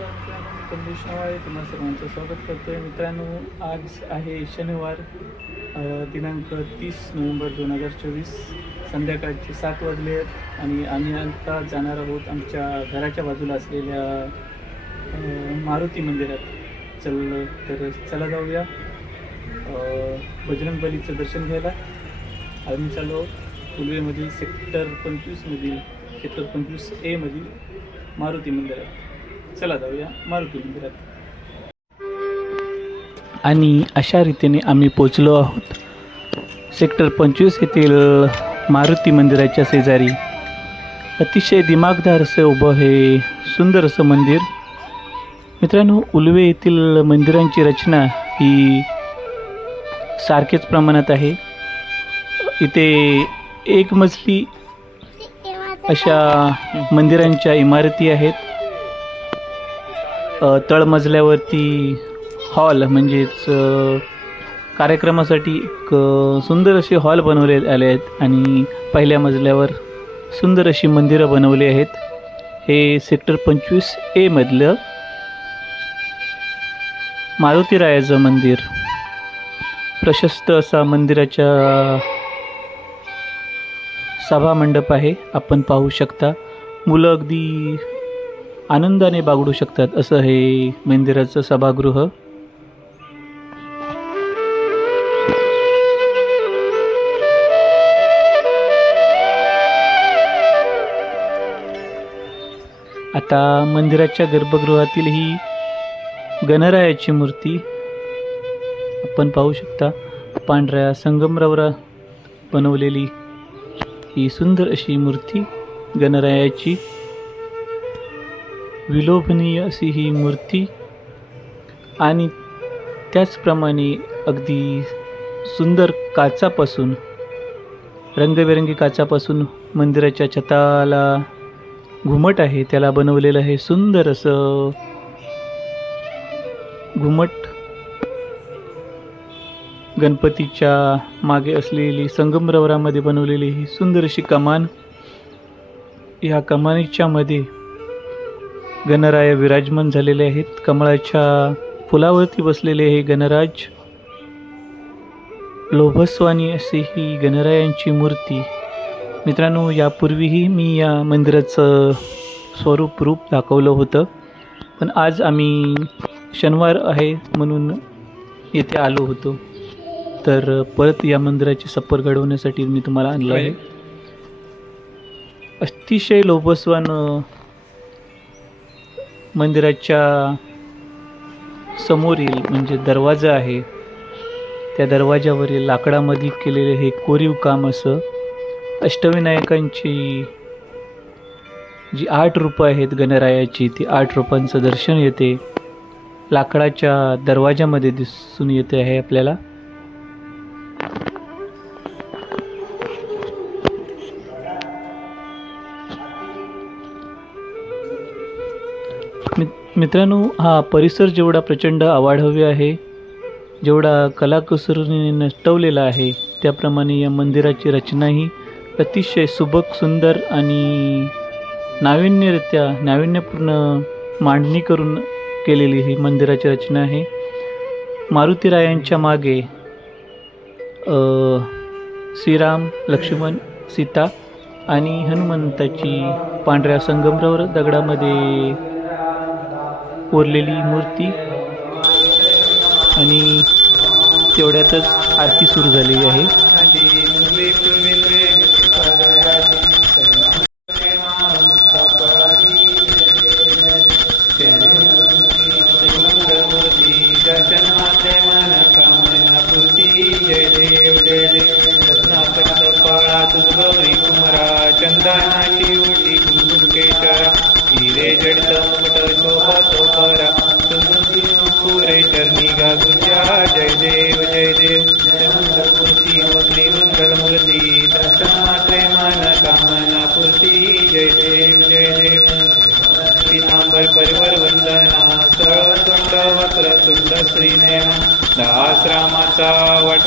नमस्कार मित्रांनो मी सर्वांचं स्वागत करतो आहे मित्रांनो आज आहे शनिवार दिनांक तीस नोव्हेंबर दोन हजार चोवीस. संध्याकाळचे सात वाजले आहेत आणि आम्ही आता जाणार आहोत आमच्या घराच्या बाजूला असलेल्या मारुती मंदिरात. चल तर चला जाऊया. बजरंग बलीचं दर्शन घ्यायला. आम्ही चाललो पूर्वेमधील सेक्टर पंचवीसमधील सेक्टर पंचवीस एमधील मारुती मंदिरात. चला जाऊया मारुती मंदिरात. आणि अशा रीतीने आम्ही पोचलो आहोत. सेक्टर पंचवीस येथील मारुती मंदिराच्या शेजारी. अतिशय दिमागदार असं उभं हे सुंदर असं मंदिर. मित्रांनो उलवे येथील मंदिरांची रचना ही सारखेच प्रमाणात आहे. इथे एक मजली अशा मंदिरांच्या इमारती आहेत. तळमजल्यावरती हॉल म्हणजेच कार्यक्रमासाठी एक सुंदर असे हॉल बनवले आले आहेत आणि पहिल्या मजल्यावर सुंदर अशी मंदिरं बनवली आहेत. हे सेक्टर पंचवीस एमधलं मारुतीरायाचं मंदिर. प्रशस्त असा मंदिराच्या सभामंडप आहे. आपण पाहू शकता. मुलं अगदी आनंदाने बागडू शकतात असं हे मंदिराचं सभागृह. आता मंदिराच्या गर्भगृहातील ही गणरायाची मूर्ती आपण पाहू शकता. पांढऱ्या संगमरवरा बनवलेली ही सुंदर अशी मूर्ती गणरायाची. विलोभनीय अशी ही मूर्ती. आणि त्याचप्रमाणे अगदी सुंदर काचापासून रंगबेरंगी काचापासून मंदिराच्या छताला घुमट आहे. त्याला बनवलेलं हे सुंदर असं घुमट. गणपतीच्या मागे असलेली संगमरवरामध्ये बनवलेली ही सुंदर अशी कमान. या कमानीच्या मध्ये गणराय विराजमान झालेले आहेत. कमळाच्या फुलावरती बसलेले हे गणराज लोभस्वानी अशी ही गणरायांची मूर्ती. मित्रांनो यापूर्वीही मी या मंदिराचं स्वरूप रूप दाखवलं होतं. पण आज आम्ही शनिवार आहे म्हणून येथे आलो होतो. तर परत या मंदिराची सफर घडवण्यासाठी मी तुम्हाला आणलं आहे. अतिशय लोभस्वान मंदिराच्या समोरील म्हणजे दरवाजा आहे त्या दरवाजावरील लाकडामधील केलेले हे कोरीव काम असं अष्टविनायकांची जी आठ रूपं आहेत गणरायाची ती आठ रूपांचं दर्शन येते. लाकडाच्या दरवाजामध्ये दिसून येते आहे आपल्याला. मित्रांनो हा परिसर जेवढा प्रचंड अवाढव्य आहे जेवढा कलाकुसरीने नटवलेला आहे त्याप्रमाणे या मंदिराची रचनाही अतिशय सुबक सुंदर आणि नाविन्यरित्या नाविन्यपूर्ण मांडणी करून केलेली ही मंदिराची रचना आहे. मारुतीरायांच्या मागे श्रीराम लक्ष्मण सीता आणि हनुमंताची पांढऱ्या संगमरवर दगडामध्ये कोरलेली मूर्ती. आणि तेवढ्यातच आरती सुरू झालेली आहे.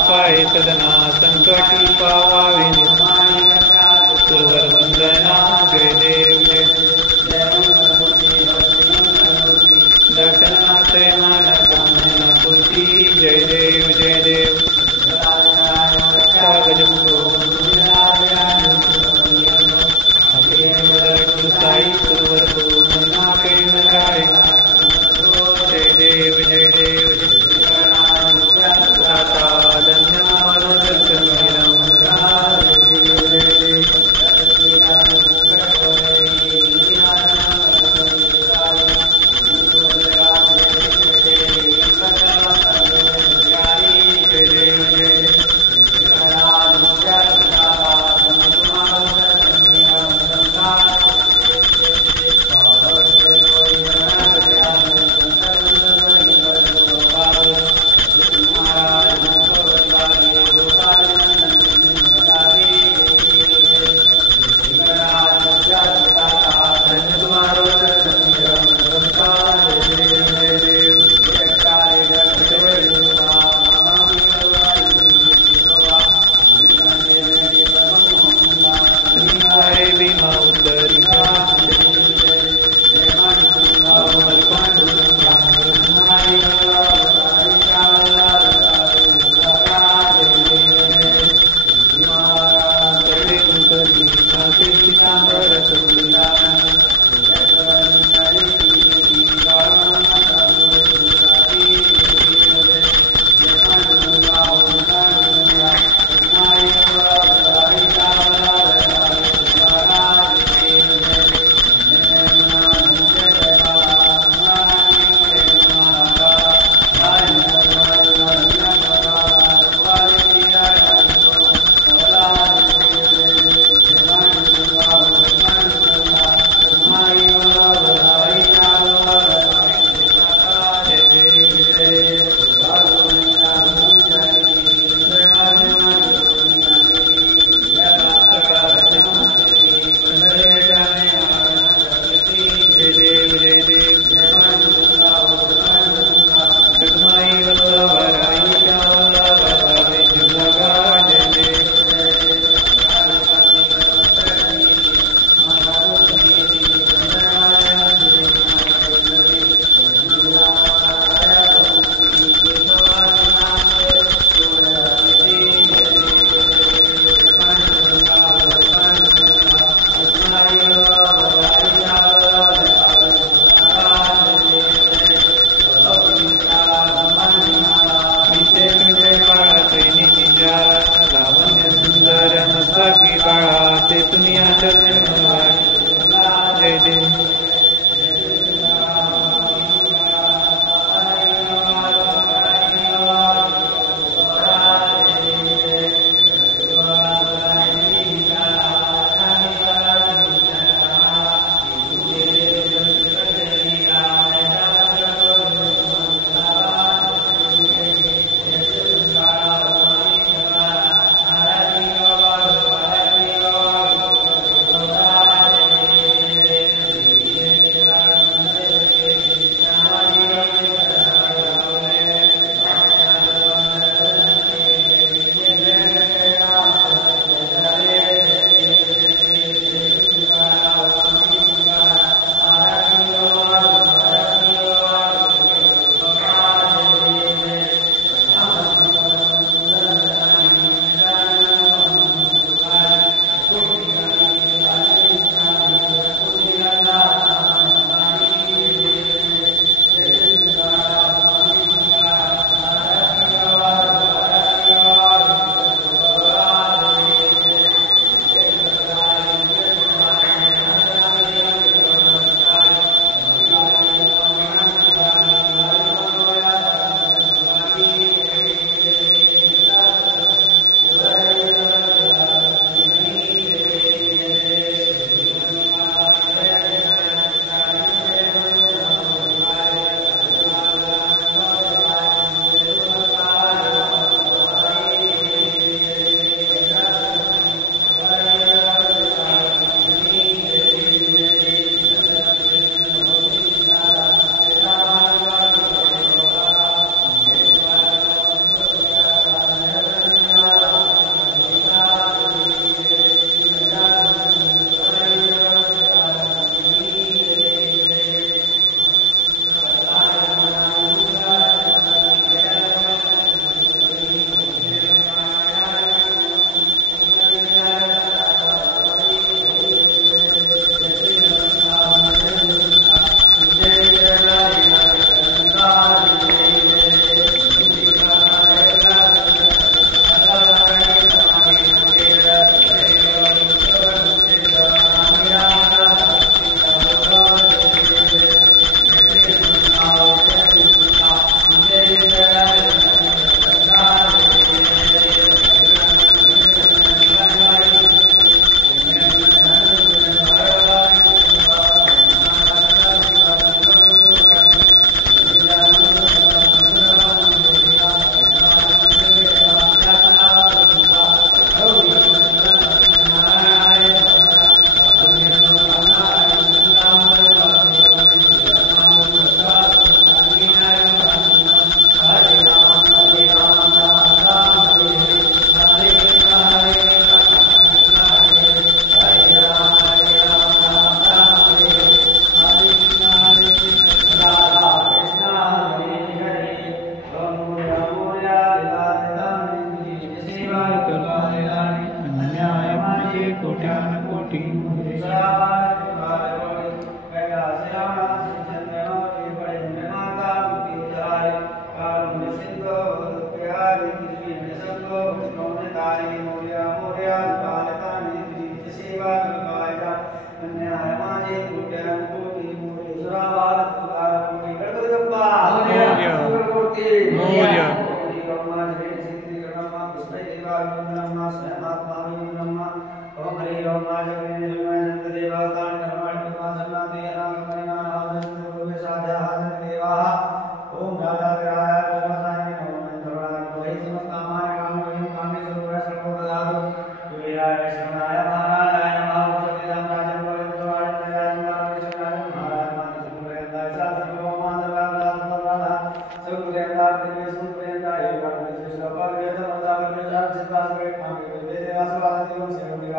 पाय सदना संकटी पावावे निर्माणी सुरवर वंदना जय देव जय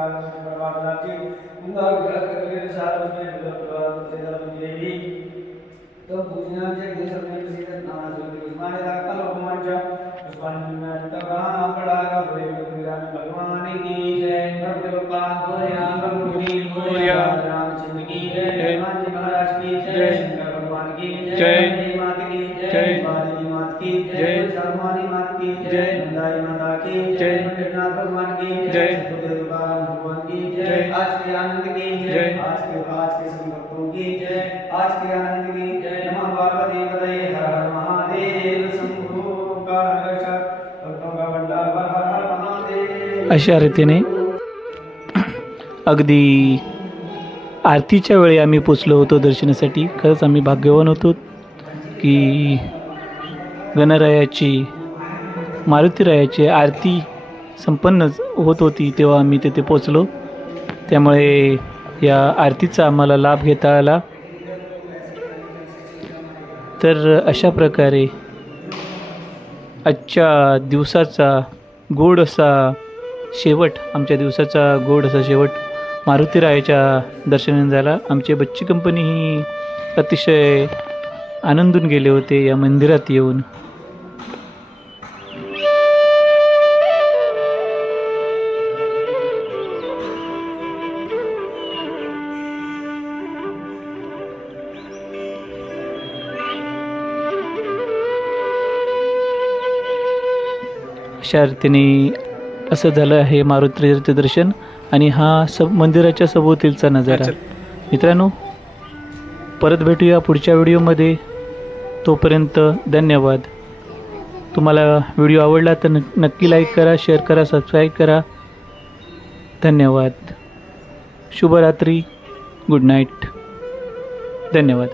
कारण से परमात्मा की उनका ग्रह करके अनुसार उसमें प्रभाव से जब मिलेगी तो पूजना से नहीं समझ किसी से नाना सुनते उस्मान का कल भगवान जब उस्मान ने तब कहा पड़ा का बोले भगवान भगवान की जय प्रभु का बोलिया प्रभु की बोलिया रामचंद्र की जय हनुमान जी महाराज की जय शंकर भगवान की जय पंडितनाथ भगवान की जय। सतगुरु तुकाराम भगवान की जय। आज के आनंद की जय। आज के आज के सभी भक्तों की जय। आज के आनंद की जय। नमः पार्वती पतये हर हर महादेव। शंभो का रक्ष भक्तों का भंडार हर हर हर महादेव। अशा रीतीने अगदी आरतीच्या वेळी आम्ही पोचलो होतो दर्शनासाठी. खरंच आम्ही भाग्यवान होतो की गणरायाची मारुतीरायाची आरती संपन्नच होत होती तेव्हा आम्ही तिथे पोचलो त्यामुळे या आरतीचा आम्हाला लाभ घेता आला. तर अशा प्रकारे आजच्या दिवसाचा गोड असा शेवट आमच्या दिवसाचा गोड असा शेवट मारुतीरायाच्या दर्शनाने झाला. आमची बच्ची कंपनी ही अतिशय आनंदून गेले होते या मंदिरात येऊन. अशा रीतीने असं झालं आहे मारुतीचं दर्शन आणि हा सब मंदिराच्या सभोवतीलचा नजारा. मित्रांनो परत भेटूया पुढच्या व्हिडिओमध्ये. तोपर्यंत धन्यवाद. तुम्हाला व्हिडिओ आवडला तर नक- नक्की लाईक करा शेअर करा सबस्क्राईब करा. धन्यवाद. शुभरात्री. गुड नाईट धन्यवाद.